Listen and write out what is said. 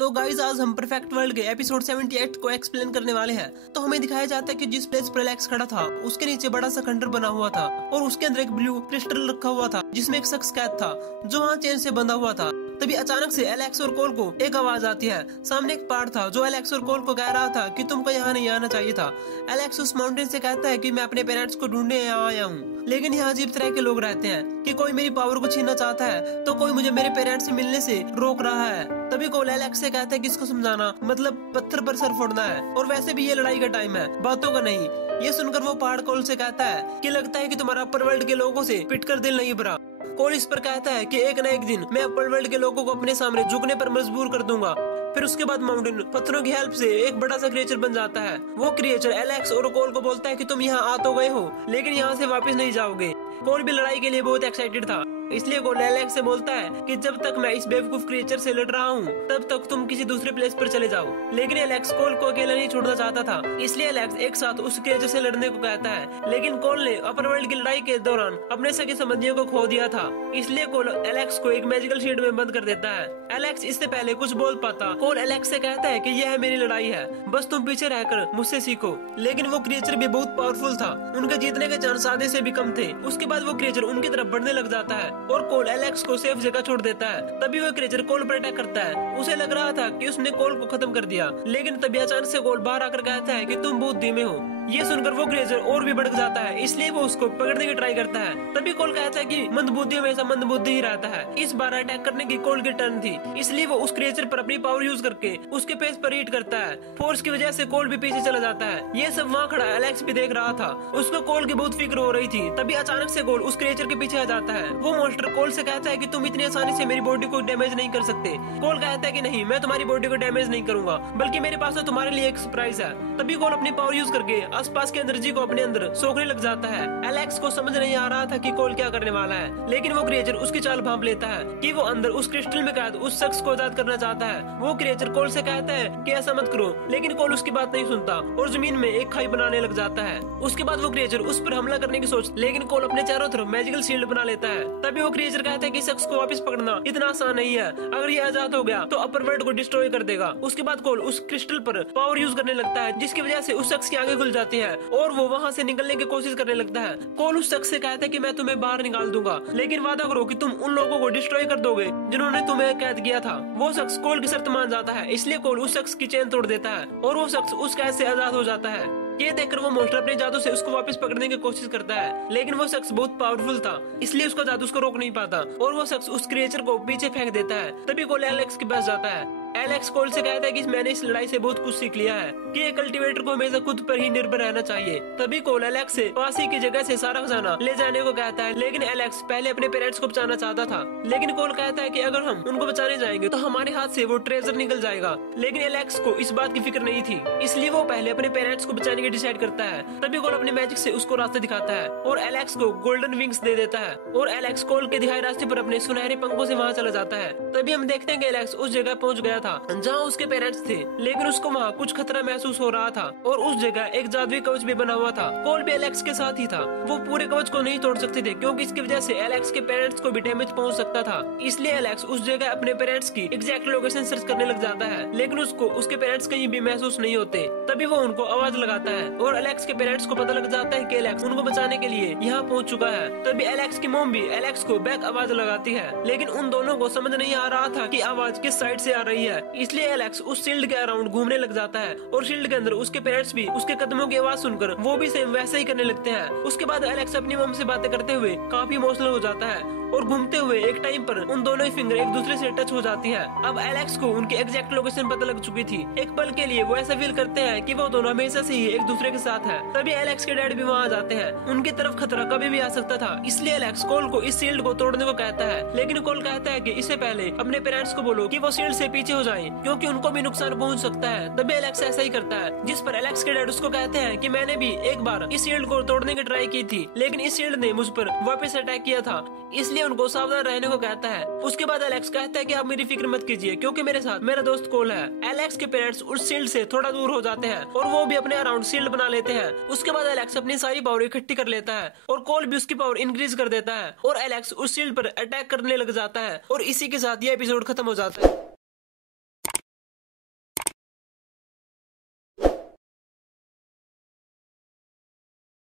तो गाइज आज हम परफेक्ट वर्ल्ड के एपिसोड 78 को एक्सप्लेन करने वाले हैं। तो हमें दिखाया जाता है कि जिस प्लेस पर एलेक्स खड़ा था उसके नीचे बड़ा सा खंडर बना हुआ था और उसके अंदर एक ब्लू क्रिस्टल रखा हुआ था जिसमें एक शख्स कैद था जो वहाँ चेन से बंधा हुआ था। तभी अचानक से एलेक्स और कोल को एक आवाज आती है। सामने एक पहाड़ था जो एलेक्स और कोल को कह रहा था कि तुमको यहाँ नहीं आना चाहिए था। एलेक्स उस माउंटेन से कहता है कि मैं अपने पेरेंट्स को ढूंढने यहाँ आया हूँ, लेकिन यहाँ अजीब तरह के लोग रहते हैं कि कोई मेरी पावर को छीनना चाहता है तो कोई मुझे मेरे पेरेंट्स से मिलने से रोक रहा है। तभी कोल एलेक्स से कहता है कि इसको समझाना मतलब पत्थर पर सर फोड़ना है और वैसे भी ये लड़ाई का टाइम है, बातों का नहीं। ये सुनकर वो पहाड़ कोल से कहता है कि लगता है कि तुम्हारा अपर वर्ल्ड के लोगों से पिटकर दिल नहीं भरा। कोल इस पर कहता है कि एक न एक दिन मैं अपर वर्ल्ड के लोगों को अपने सामने झुकने पर मजबूर कर दूंगा। फिर उसके बाद माउंटेन पत्थरों की हेल्प से एक बड़ा सा क्रिएचर बन जाता है। वो क्रिएचर एलेक्स और कोल को बोलता है कि तुम यहाँ आ तो गए हो लेकिन यहाँ से वापस नहीं जाओगे। कोल भी लड़ाई के लिए बहुत एक्साइटेड था, इसलिए कोल एलेक्स से बोलता है कि जब तक मैं इस बेवकूफ क्रिएचर से लड़ रहा हूँ तब तक तुम किसी दूसरे प्लेस पर चले जाओ। लेकिन एलेक्स कोल को अकेला नहीं छोड़ना चाहता था, इसलिए एलेक्स एक साथ उस क्रिएचर से लड़ने को कहता है। लेकिन कोल ने अपर वर्ल्ड की लड़ाई के दौरान अपने सगे संबंधियों को खो दिया था, इसलिए कोल एलेक्स को एक मैजिकल शील्ड में बंद कर देता है। एलेक्स इससे पहले कुछ बोल पाता, कोल एलेक्स से कहता है कि यह मेरी लड़ाई है, बस तुम पीछे रहकर मुझसे सीखो। लेकिन वो क्रिएचर भी बहुत पावरफुल था, उनके जीतने के चांस आधे से भी कम थे। उसके बाद वो क्रिएचर उनकी तरफ बढ़ने लग जाता है और कोल एलेक्स को सेफ जगह छोड़ देता है। तभी वो क्रिएचर कोल पर अटैक करता है। उसे लग रहा था कि उसने कोल को खत्म कर दिया, लेकिन तभी अचानक से कोल बाहर आकर कहता है कि तुम बहुत धीमे हो। ये सुनकर वो क्रिएचर और भी भड़क जाता है, इसलिए वो उसको पकड़ने की ट्राई करता है। तभी कोल कहता है कि मंदबुद्धि हमेशा मंदबुद्धि ही रहता है। इस बार अटैक करने की कोल की टर्न थी, इसलिए वो उस क्रिएचर पर अपनी पावर यूज करके उसके फेस पर हिट करता है। फोर्स की वजह से कोल भी पीछे चला जाता है। ये सब वहाँ खड़ा एलेक्स भी देख रहा था, उसको कोल की बहुत फिक्र हो रही थी। तभी अचानक से कोल उस क्रिएचर के पीछे आ जाता है। वो मॉन्स्टर कोल से कहता है कि तुम इतनी आसानी से मेरी बॉडी को डैमेज नहीं कर सकते। कोल कहता है कि नहीं, मैं तुम्हारी बॉडी को डैमेज नहीं करूंगा, बल्कि मेरे पास तो तुम्हारे लिए एक सरप्राइज है। तभी कोल अपनी पावर यूज करके आसपास की एनर्जी को अपने अंदर सोखने लग जाता है। एलेक्स को समझ नहीं आ रहा था कि कोल क्या करने वाला है, लेकिन वो क्रिएचर उसकी चाल भांप लेता है कि वो अंदर उस क्रिस्टल में कैद उस शख्स को आजाद करना चाहता है। वो क्रिएचर कोल से कहता है कि ऐसा मत करो, लेकिन कोल उसकी बात नहीं सुनता और जमीन में एक खाई बनाने लग जाता है। उसके बाद वो क्रिएचर उस पर हमला करने की सोच, लेकिन कोल अपने चारों तरफ मैजिकल शील्ड बना लेता है। तभी वो क्रिएचर कहता है कि शख्स को वापस पकड़ना इतना आसान नहीं है, अगर ये आजाद हो गया तो अपर वर्ल्ड को डिस्ट्रॉय कर देगा। उसके बाद कोल उस क्रिस्टल पर पावर यूज करने लगता है, जिसकी वजह से उस शख्स की आंखें खुल जाती है और वो वहाँ से निकलने की कोशिश करने लगता है। कोल उस शख्स से कहता है कि मैं तुम्हें बाहर निकाल दूंगा, लेकिन वादा करो कि तुम उन लोगों को डिस्ट्रॉय कर दोगे जिन्होंने तुम्हें कैद किया था। वो शख्स कोल की शर्त मान जाता है, इसलिए कोल उस शख्स की चेन तोड़ देता है और वो शख्स उस कैद से आजाद हो जाता है। ये देखकर वो मॉन्स्टर अपने जादू से उसको वापस पकड़ने की कोशिश करता है, लेकिन वो शख्स बहुत पावरफुल था, इसलिए उसका जादू उसको रोक नहीं पाता और वो शख्स उस क्रिएचर को पीछे फेंक देता है। तभी कोल एलेक्स के पास जाता है। एलेक्स कोल से कहता है कि मैंने इस लड़ाई से बहुत कुछ सीख लिया है कि एक कल्टीवेटर को हमेशा खुद पर ही निर्भर रहना चाहिए। तभी कोल एलेक्स से पास ही की जगह से सारा खजाना ले जाने को कहता है, लेकिन एलेक्स पहले अपने पेरेंट्स को बचाना चाहता था। लेकिन कोल कहता है कि अगर हम उनको बचाने जाएंगे तो हमारे हाथ से वो ट्रेजर निकल जाएगा। लेकिन एलेक्स को इस बात की फिक्र नहीं थी, इसलिए वो पहले अपने पेरेंट्स को बचाने की डिसाइड करता है। तभी कोल अपने मैजिक से उसको रास्ता दिखाता है और एलेक्स को गोल्डन विंग्स दे देता है और एलेक्स कोल के दिखाए रास्ते पर अपने सुनहरे पंखों से वहाँ चला जाता है। तभी हम देखते हैं कि एलेक्स उस जगह पहुँच गया था जहाँ उसके पेरेंट्स थे, लेकिन उसको वहाँ कुछ खतरा महसूस हो रहा था और उस जगह एक जादुई कवच भी बना हुआ था। कोल भी एलेक्स के साथ ही था। वो पूरे कवच को नहीं तोड़ सकते थे क्योंकि इसकी वजह से एलेक्स के पेरेंट्स को भी डैमेज पहुंच सकता था, इसलिए एलेक्स उस जगह अपने पेरेंट्स की एग्जैक्ट लोकेशन सर्च करने लग जाता है, लेकिन उसको उसके पेरेंट्स कहीं भी महसूस नहीं होते। तभी वो उनको आवाज लगाता है और एलेक्स के पेरेंट्स को पता लग जाता है कि एलेक्स उनको बचाने के लिए यहाँ पहुँच चुका है। तभी एलेक्स की मॉम भी एलेक्स को बैक आवाज लगाती है, लेकिन उन दोनों को समझ नहीं आ रहा था कि आवाज किस साइड से आ रही है, इसलिए एलेक्स उस शील्ड के अराउंड घूमने लग जाता है और शील्ड के अंदर उसके पेरेंट्स भी उसके कदमों की आवाज सुनकर वो भी सेम वैसे ही करने लगते हैं। उसके बाद एलेक्स अपनी मम से बातें करते हुए काफी इमोशनल हो जाता है और घूमते हुए एक टाइम पर उन दोनों ही फिंगर एक दूसरे से टच हो जाती हैं। अब एलेक्स को उनकी एग्जैक्ट लोकेशन पता लग चुकी थी। एक पल के लिए वो ऐसा फील करते हैं कि वो दोनों हमेशा से ही एक दूसरे के साथ है। तभी एलेक्स के डैड भी वहाँ आ जाते हैं। उनकी तरफ खतरा कभी भी आ सकता था, इसलिए एलेक्स कोल को इस शील्ड को तोड़ने को कहता है, लेकिन कोल कहता है कि इससे पहले अपने पेरेंट्स को बोलो कि वो शील्ड से पीछे हो जाएं, क्योंकि उनको भी नुकसान पहुंच सकता है। तभी एलेक्स ऐसा ही करता है, जिस पर एलेक्स के डैड उसको कहते हैं कि मैंने भी एक बार इस शील्ड को तोड़ने की ट्राई की थी, लेकिन इस शील्ड ने मुझ पर वापस अटैक किया था, इसलिए उनको सावधान रहने को कहता है। उसके बाद एलेक्स कहता है कि आप मेरी फिक्र मत कीजिए, क्योंकि मेरे साथ मेरा दोस्त कोल है। एलेक्स के पेरेंट्स उस शील्ड से थोड़ा दूर हो जाते हैं और वो भी अपने अराउंड शील्ड बना लेते हैं। उसके बाद एलेक्स अपनी सारी पावर इकट्ठी कर लेता है और कोल भी उसकी पावर इंक्रीज कर देता है और एलेक्स उस शील्ड पर अटैक करने लग जाता है और इसी के साथ ये एपिसोड खत्म हो जाता है।